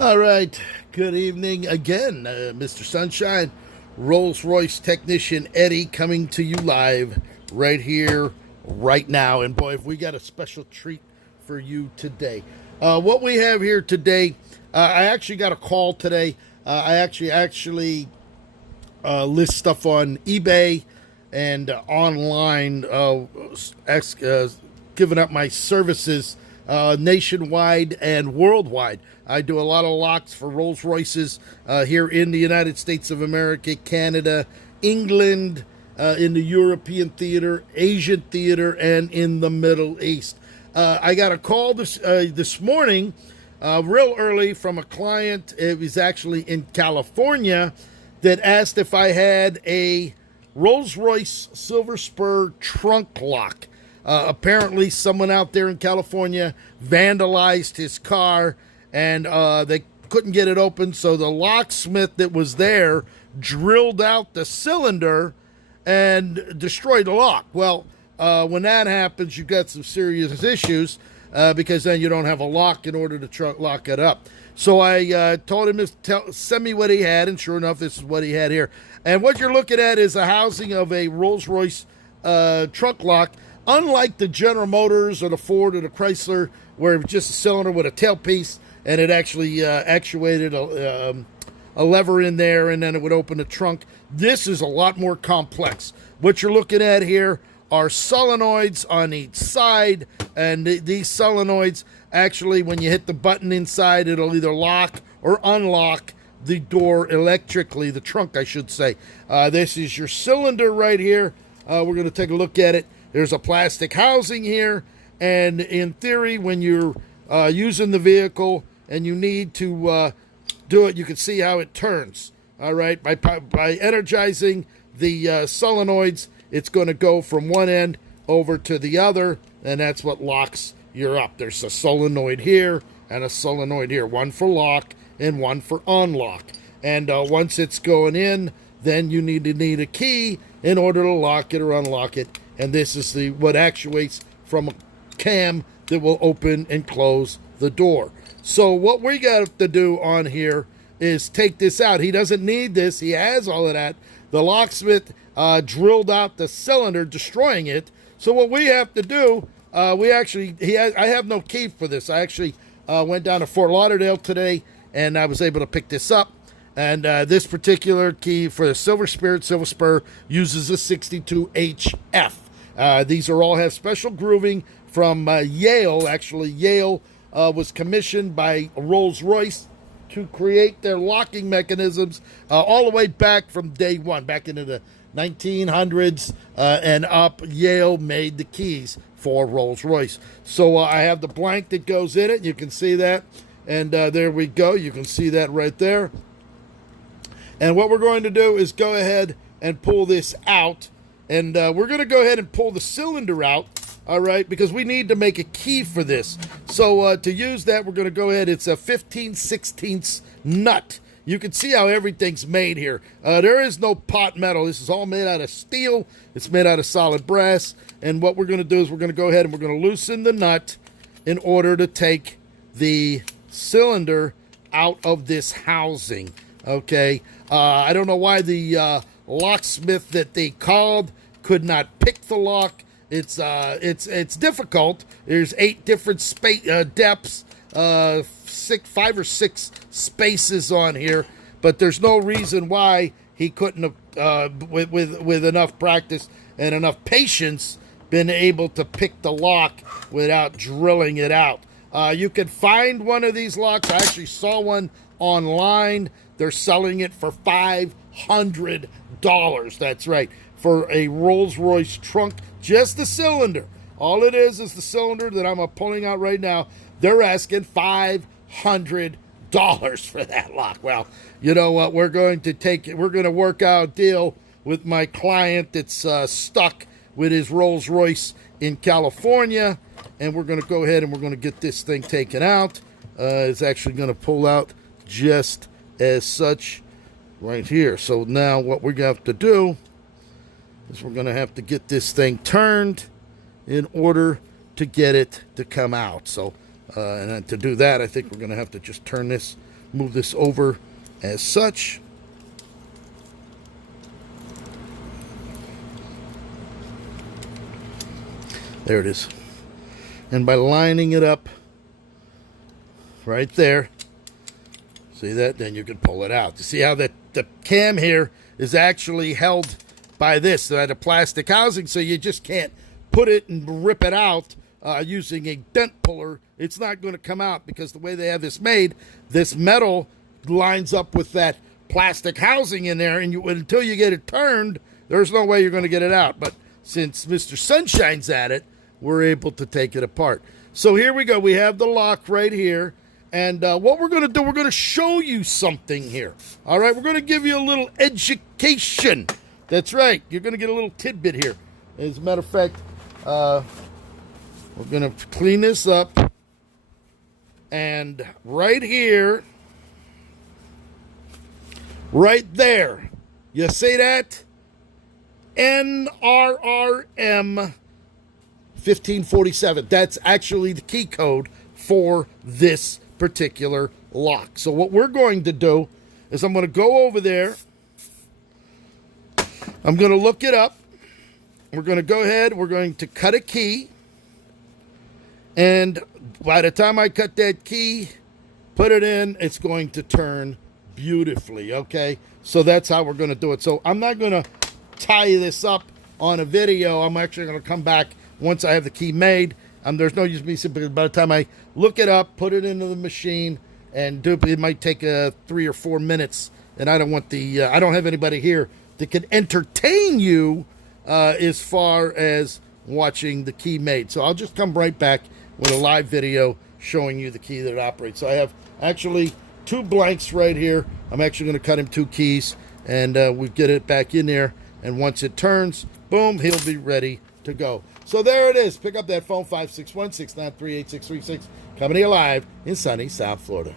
All right. Good evening again, Mr. Sunshine. Rolls-Royce technician Eddy coming to you live right here, right now. And boy, if we got a special treat for you today. What we have here today, I actually got a call today. I actually list stuff on eBay and online, giving up my services nationwide and worldwide. I do a lot of locks for Rolls Royces here in the United States of America, Canada, England, in the European theater, Asian theater, and in the Middle East. I got a call this morning, real early, from a client. It was actually in California, that asked if I had a Rolls-Royce Silver Spur trunk lock. Apparently, someone out there in California vandalized his car, and they couldn't get it open, so the locksmith that was there drilled out the cylinder and destroyed the lock. Well, when that happens, you've got some serious issues, because then you don't have a lock in order to lock it up. So I told him to send me what he had, and sure enough, this is what he had here. And what you're looking at is a housing of a Rolls-Royce trunk lock. Unlike the General Motors or the Ford or the Chrysler, where it was just a cylinder with a tailpiece, and it actually actuated a lever in there, and then it would open the trunk. This is a lot more complex. What you're looking at here are solenoids on each side, and these solenoids, actually, when you hit the button inside, it'll either lock or unlock the door electrically, the trunk, I should say. This is your cylinder right here. We're going to take a look at it. There's a plastic housing here, and in theory, when you're using the vehicle and you need to do it, you can see how it turns. All right, by energizing the solenoids, it's going to go from one end over to the other, and that's what locks you up. There's a solenoid here and a solenoid here, one for lock and one for unlock. And once it's going in, then you need a key in order to lock it or unlock it. And this is what actuates from a cam that will open and close the door. So what we got to do on here is take this out. He doesn't need this. He has all of that. The locksmith drilled out the cylinder, destroying it. So what we have to do, I have no key for this. I actually went down to Fort Lauderdale today, and I was able to pick this up. And this particular key for the Silver Spur uses a 62HF. These all have special grooving from Yale. Actually, Yale was commissioned by Rolls-Royce to create their locking mechanisms all the way back from day one, back into the 1900s and up. Yale made the keys for Rolls-Royce. So I have the blank that goes in it. You can see that. And there we go. You can see that right there. And what we're going to do is go ahead and pull this out. And we're going to go ahead and pull the cylinder out, all right, because we need to make a key for this. So to use that, we're going to go ahead. It's a 15/16 nut. You can see how everything's made here. There is no pot metal. This is all made out of steel. It's made out of solid brass. And what we're going to do is we're going to go ahead and we're going to loosen the nut in order to take the cylinder out of this housing. Okay. I don't know why the locksmith that they called could not pick the lock. It's difficult. There's 8 different depths, 5 or 6 spaces on here, but there's no reason why he couldn't have, with enough practice and enough patience, been able to pick the lock without drilling it out. You can find one of these locks. I actually saw one online. They're selling it for $500. That's right, for a Rolls-Royce trunk, just the cylinder. All it is the cylinder that I'm pulling out right now. They're asking $500 for that lock. Well, you know what? We're going to work out a deal with my client that's stuck with his Rolls-Royce in California, and we're going to go ahead and we're going to get this thing taken out. It's actually going to pull out just as such right here. So now what we're going to have to do is we're going to have to get this thing turned in order to get it to come out. So and to do that, I think we're going to have to just turn this move this over as such. There it is. And by lining it up right there, see that? Then you can pull it out. You see how the cam here is actually held by this, the plastic housing, so you just can't put it and rip it out using a dent puller. It's not going to come out because the way they have this made, this metal lines up with that plastic housing in there, and until you get it turned, there's no way you're going to get it out. But since Mr. Sunshine's at it, we're able to take it apart. So here we go. We have the lock right here. And what we're going to do, we're going to show you something here. All right, we're going to give you a little education. That's right. You're going to get a little tidbit here. As a matter of fact, we're going to clean this up. And right here, right there, you see that? NRRM 1547. That's actually the key code for this particular lock. So what we're going to do is I'm going to go over there. I'm going to look it up. We're going to go ahead. We're going to cut a key. And by the time I cut that key, put it in, it's going to turn beautifully, okay? So that's how we're going to do it. So I'm not going to tie this up on a video. I'm actually going to come back once I have the key made. There's no use me simply by the time I look it up, put it into the machine, and do it might take 3 or 4 minutes. And I don't want I don't have anybody here that can entertain you as far as watching the key made. So I'll just come right back with a live video showing you the key that it operates. So I have actually 2 blanks right here. I'm actually going to cut him 2 keys, and we get it back in there. And once it turns, boom, he'll be ready to go. So there it is. Pick up that phone, 561-693-8636. Coming to you live in sunny South Florida.